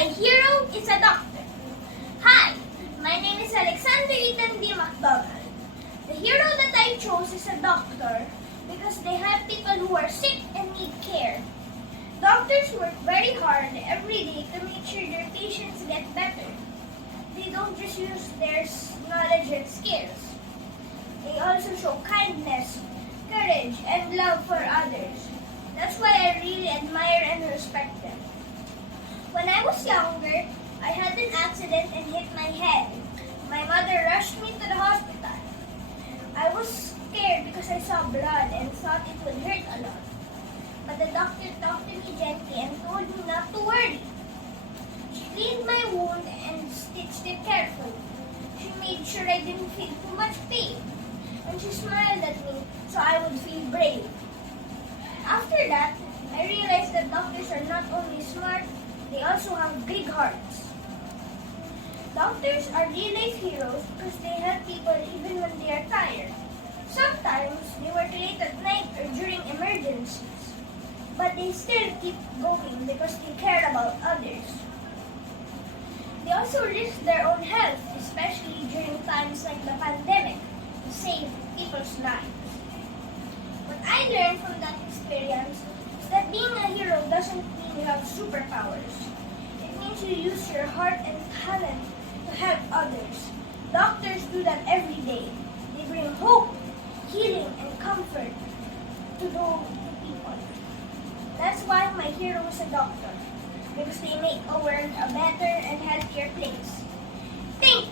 My hero is a doctor. Hi, my name is Alexander Ethan D. McDonald. The hero that I chose is a doctor because they help people who are sick and need care. Doctors work very hard every day to make sure their patients get better. They don't just use their knowledge and skills. They also show kindness, courage, and love for others. That's why I really admire and respect them. When I was younger, I had an accident and hit my head. My mother rushed me to the hospital. I was scared because I saw blood and thought it would hurt a lot. But the doctor talked to me gently and told me not to worry. She cleaned my wound and stitched it carefully. She made sure I didn't feel too much pain. And she smiled at me so I would feel brave. After that, I realized that doctors are not only smart, they also have big hearts. Doctors are real-life heroes because they help people even when they are tired. Sometimes they work late at night or during emergencies, but they still keep going because they care about others. They also risk their own health, especially during times like the pandemic, to save people's lives. What I learned from that experience is that being a hero doesn't mean you have superpowers. It means you use your heart and talent to help others. Doctors do that every day. They bring hope, healing, and comfort to people. That's why my hero is a doctor, because they make a world a better and healthier place. Thank you.